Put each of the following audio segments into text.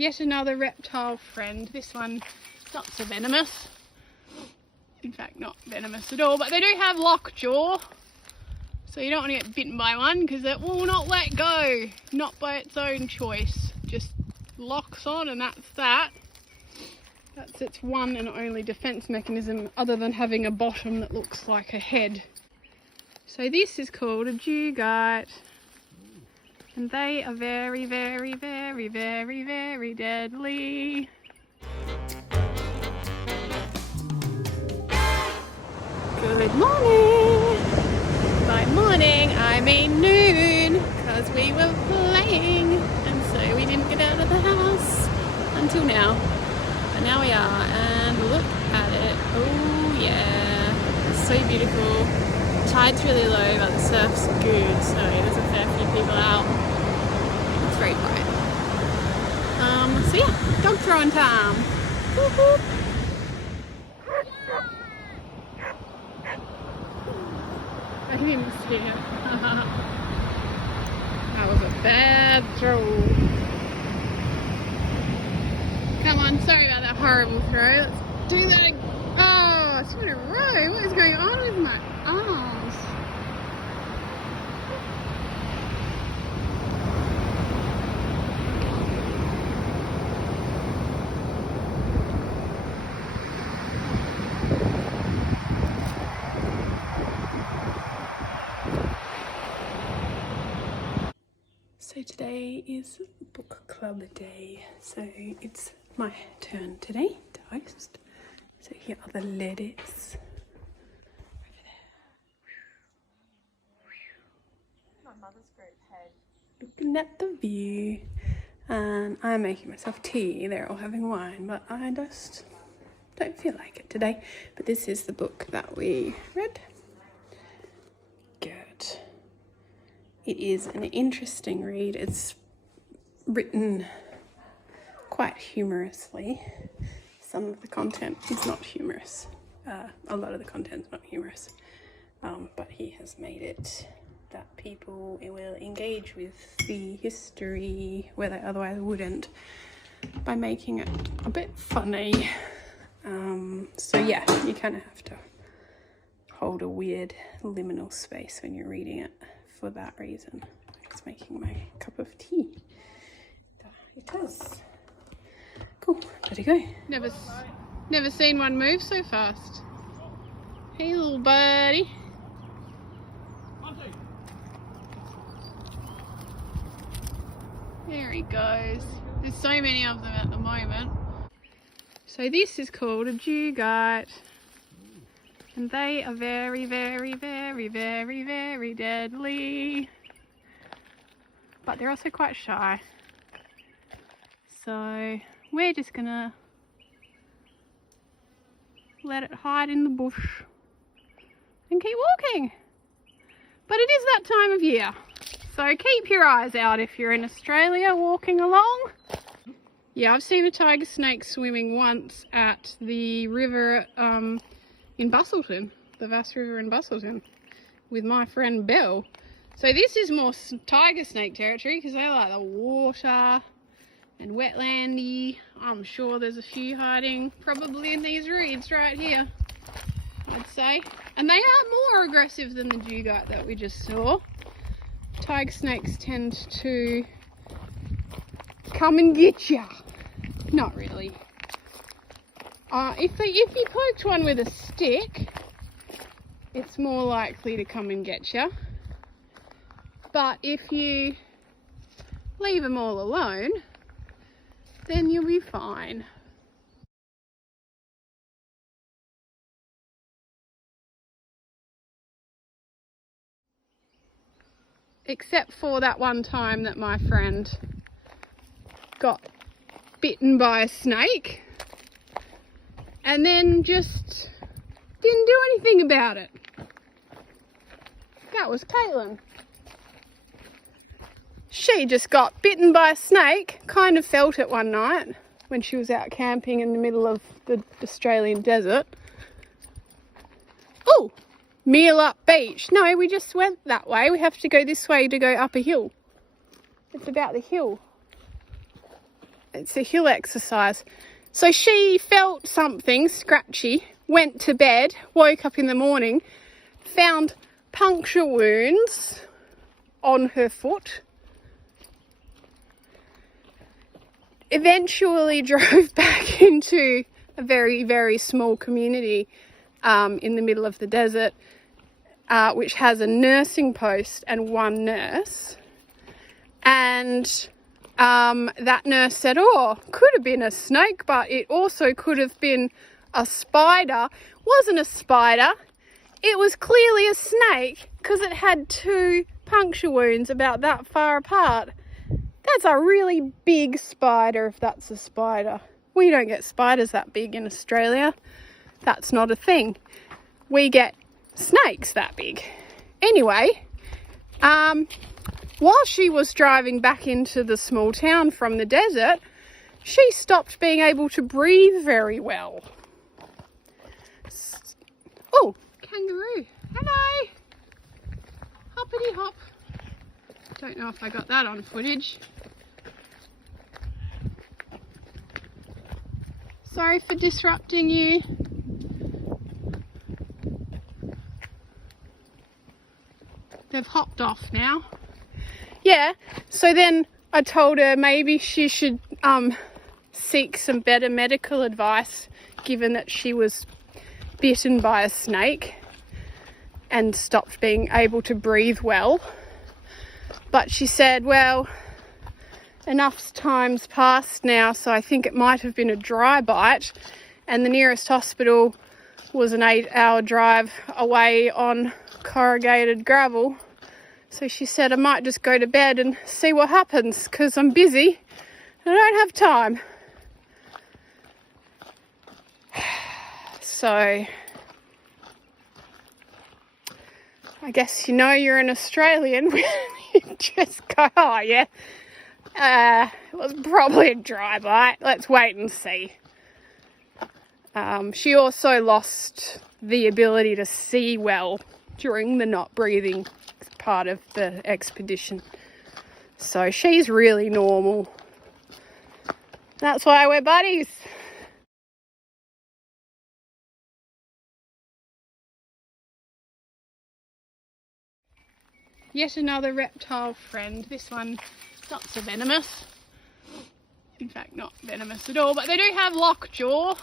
yet another reptile friend. This one's not so venomous. In fact, not venomous at all, but they do have lockjaw. So you don't want to get bitten by one because it will not let go. Not by its own choice. Just locks on and that's that. That's its one and only defense mechanism other than having a bottom that looks like a head. So this is called a dugite. And they are very, very, very, very, very deadly. Good morning! By morning I mean noon, because we were playing and so we didn't get out of the house until now. But now we are, and look at it. Oh yeah, it's so beautiful. The tide's really low but the surf's good, so there's a fair few people out. It's very quiet. So yeah, dog throwing time. Whoop, whoop. I didn't see it. That was a bad throw. Come on, sorry about that horrible throw. Let's do that again. Oh, it's in a row. What is going on with my arms? So today is book club day, so it's my turn today to host. So here are the ladies. Over there. My mother's group had. Looking at the view. And I'm making myself tea. They're all having wine, but I just don't feel like it today. But this is the book that we read. Good. It is an interesting read. It's written quite humorously. Some of the content is not humorous. A lot of the content's not humorous. But he has made it that people will engage with the history where they otherwise wouldn't by making it a bit funny. So yeah, you kind of have to hold a weird liminal space when you're reading it. For that reason, I'm just making my cup of tea. It is. Cool, ready to go. Never seen one move so fast. Hey little buddy. There he goes. There's so many of them at the moment. So this is called a dugite. And they are very, very, very, very, very deadly. But they're also quite shy. So we're just gonna let it hide in the bush and keep walking. But it is that time of year. So keep your eyes out if you're in Australia walking along. Yeah, I've seen a tiger snake swimming once at the river in Bustleton, the Vass River in Bustleton, with my friend Belle. So this is more tiger snake territory because they like the water and wetlandy. I'm sure there's a few hiding probably in these reeds right here, I'd say. And they are more aggressive than the dugite that we just saw. Tiger snakes tend to come and get ya. Not really. If you poked one with a stick, it's more likely to come and get you. But if you leave them all alone, then you'll be fine. Except for that one time that my friend got bitten by a snake and then just didn't do anything about it. That was Caitlin. She just got bitten by a snake, kind of felt it one night when she was out camping in the middle of the Australian desert. Oh, Meal-up Beach. No, we just went that way. We have to go this way to go up a hill. It's about the hill. It's a hill exercise. So she felt something scratchy, went to bed, woke up in the morning, found puncture wounds on her foot, eventually drove back into a very, very small community in the middle of the desert, which has a nursing post and one nurse. And that nurse said, oh, could have been a snake, but it also could have been a spider. Wasn't a spider. It was clearly a snake because it had 2 puncture wounds about that far apart. That's a really big spider, if that's a spider. We don't get spiders that big in Australia. That's not a thing. We get snakes that big. Anyway, while she was driving back into the small town from the desert, she stopped being able to breathe very well. Oh, kangaroo. Hello. Hoppity hop. Don't know if I got that on footage. Sorry for disrupting you. They've hopped off now. Yeah, so then I told her maybe she should seek some better medical advice, given that she was bitten by a snake and stopped being able to breathe well. But she said, well, enough time's passed now, so I think it might have been a dry bite, and the nearest hospital was an 8-hour drive away on corrugated gravel. So she said, I might just go to bed and see what happens, because I'm busy and I don't have time. So I guess you know you're an Australian when you just go, oh yeah, it was probably a dry bite. Let's wait and see. She also lost the ability to see well during the not breathing part of the expedition. So she's really normal. That's why we're buddies. Yet another reptile friend. This one not so venomous. In fact, not venomous at all, but they do have lockjaw.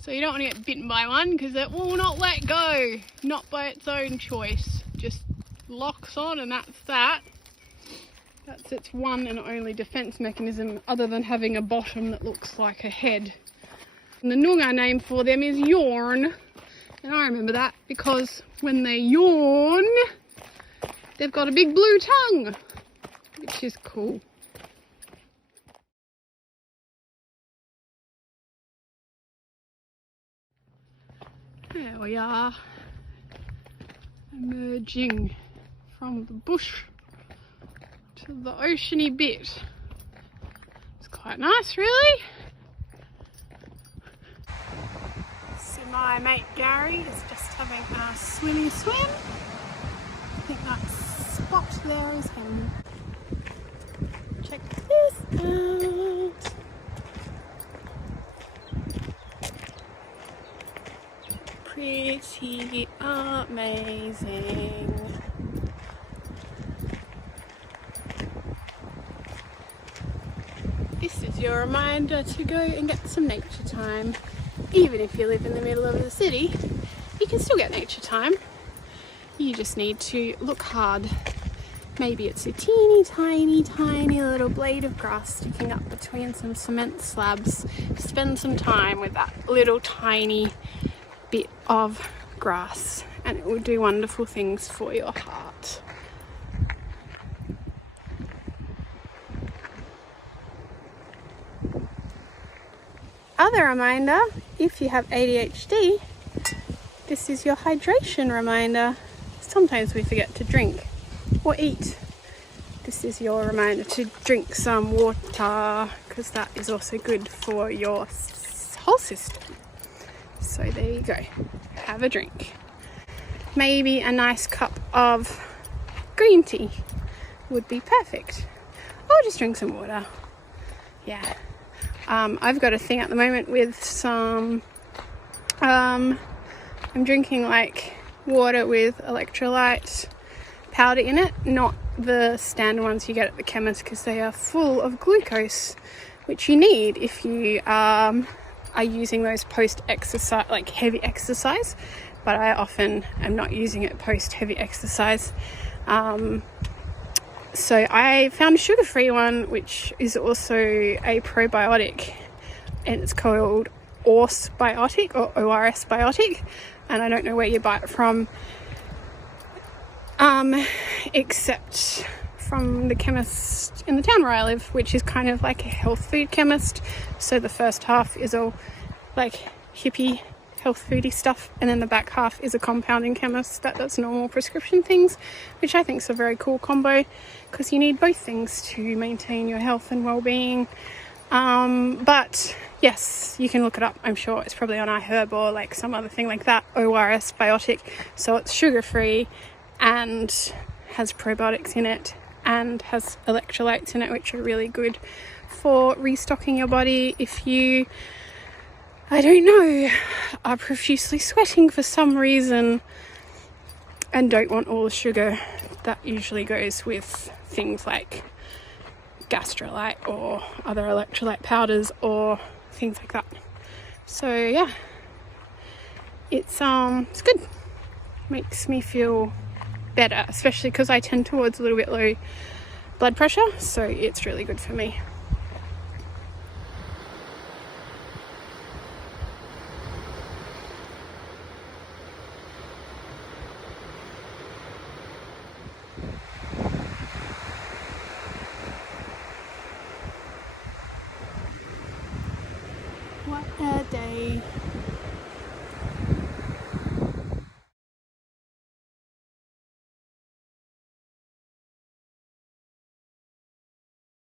So you don't want to get bitten by one because it will not let go. Not by its own choice. Just locks on and that's that. That's its one and only defense mechanism other than having a bottom that looks like a head. And the Noongar name for them is yawn. And I remember that because when they yawn, they've got a big blue tongue, which is cool. There we are, emerging from the bush to the oceany bit. It's quite nice, really. So my mate Gary is just having a swim. I think that spot there is him. Check this out. Pretty amazing. This is your reminder to go and get some nature time. Even if you live in the middle of the city, you can still get nature time. You just need to look hard. Maybe it's a teeny tiny little blade of grass sticking up between some cement slabs. Spend some time with that little tiny bit of grass and it will do wonderful things for your heart. Other reminder, if you have ADHD, this is your hydration reminder. Sometimes we forget to drink or eat. This is your reminder to drink some water because that is also good for your whole system. So there you go, have a drink. Maybe a nice cup of green tea would be perfect. Or just drink some water. yeah. I've got a thing at the moment with some, I'm drinking like water with electrolyte powder in it, not the standard ones you get at the chemist, because they are full of glucose, which you need if you are using those post-exercise, like heavy exercise, but I often am not using it post-heavy exercise. So I found a sugar-free one, which is also a probiotic, and it's called Ors Biotic or ORS Biotic, and I don't know where you buy it from, except from the chemist in the town where I live, which is kind of like a health food chemist. So the first half is all like hippie health foody stuff, and then the back half is a compounding chemist that does normal prescription things, which I think is a very cool combo, because you need both things to maintain your health and well-being. But yes, you can look it up. I'm sure it's probably on iHerb or like some other thing like that. ORS Biotic. So it's sugar-free and has probiotics in it and has electrolytes in it, which are really good for restocking your body if you, I don't know, are profusely sweating for some reason and don't want all the sugar. That usually goes with things like Gastrolyte or other electrolyte powders or things like that. So yeah, it's good. Makes me feel better, especially because I tend towards a little bit low blood pressure, so it's really good for me.